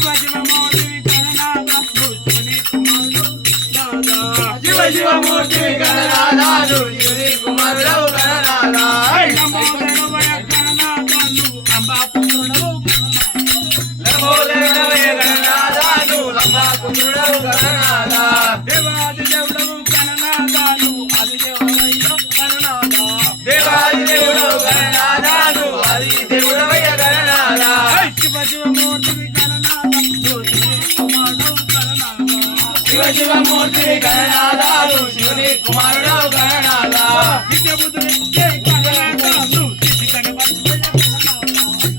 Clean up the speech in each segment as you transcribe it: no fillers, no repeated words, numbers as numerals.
శివ శివమూర్తి గణనాథ శివుని కుమారుడు నాథ శివ శివమూర్తి గణనాథ శివుని కుమారుడు గణనాథ లంబోదరవయ గణనాథ నువ్వు అంబాపుత్రుడవు లంబోదరవయ గణనాథ నువ్వు లంబాపుత్రుడవు గణనాథ దేవాది దేవుడవు గణనాథ నువ్వు ఆది దేవుడవయ్యో గణనాథ దేవాది దేవుడవు గణనాథ నువ్వు ఆది దేవుడవయ్య గణనాథ శివ శివమూర్తి గణనాథ శివుని కుమారుడు గణనాథ శివ శివమూర్తి గణనాథ శివుని కుమారుడు గణనాథ విద్యబుద్ధులిచ్చే గణనాథ నువ్వు తిథి గణపతివయ్య గణనాథ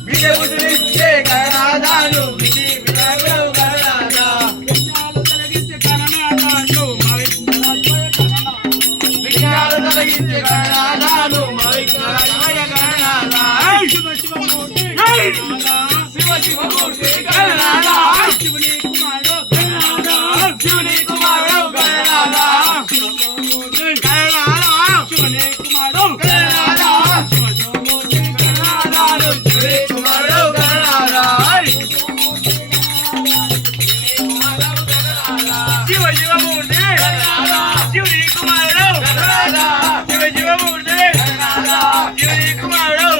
విజయబుద్ధులిచ్చే గణనాథ నువ్వు విధి వినాయకుడవు గణనాథ విఘ్నాలు తొలగించే గణనాథ నువ్వు మా విఘ్నరాజవయ్య గణనాథ విఘ్నాలు తొలగించే గణనాథ నువ్వు మా విఘ్నరాజవయ్య గణనాథ శివ శివమూర్తి గణనాథ శివ శివమూర్తి